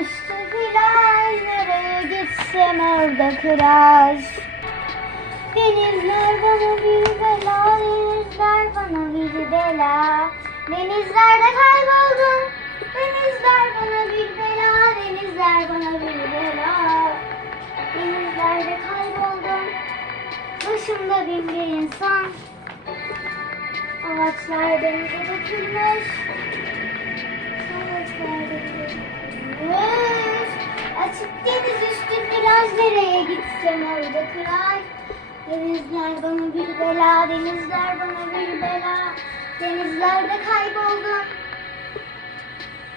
Üstü plaj Nereye gitsem orada kıraç Denizler bana bir bela Denizler bana bir bela. Denizlerde kayboldum Denizler bana bir bela Denizler bana bir bela. Denizlerde kayboldum Başımda bin bir insan. Ağaçlar denize dökülmüş Nereye gitsem orada kırar Denizler bana bir bela Denizler bana bir bela. Denizlerde kayboldum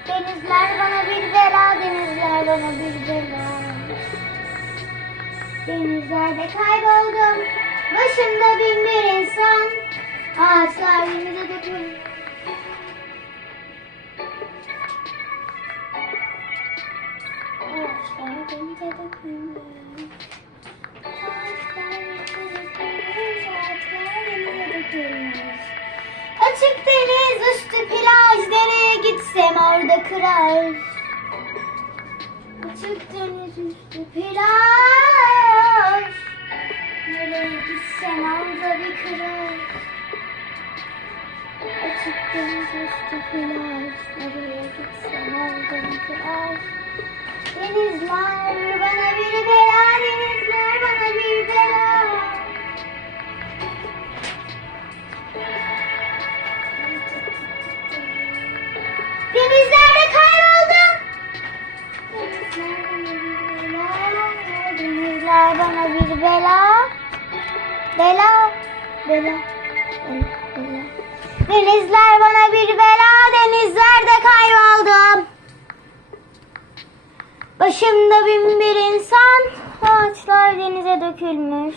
Denizler bana bir bela Denizler bana bir bela. Denizlerde kayboldum Başımda bin bir insan Ağaçlar denize dökülmüş Ağaçlar Açık deniz üstü plaj Nereye gitsem orada kırar. Açık deniz üstü plaj Nereye gitsem orada bir kırar. Açık deniz üstü plaj Nereye gitsem orada bir kırar Denizler bana bir bela Denizler bana bir bela Denizlerde kayboldum Denizler bana bir bela Bela Bela Bela Denizler bana bir bela Denizlerde kayboldum Başımda bin bir insan Ağaçlar denize dökülmüş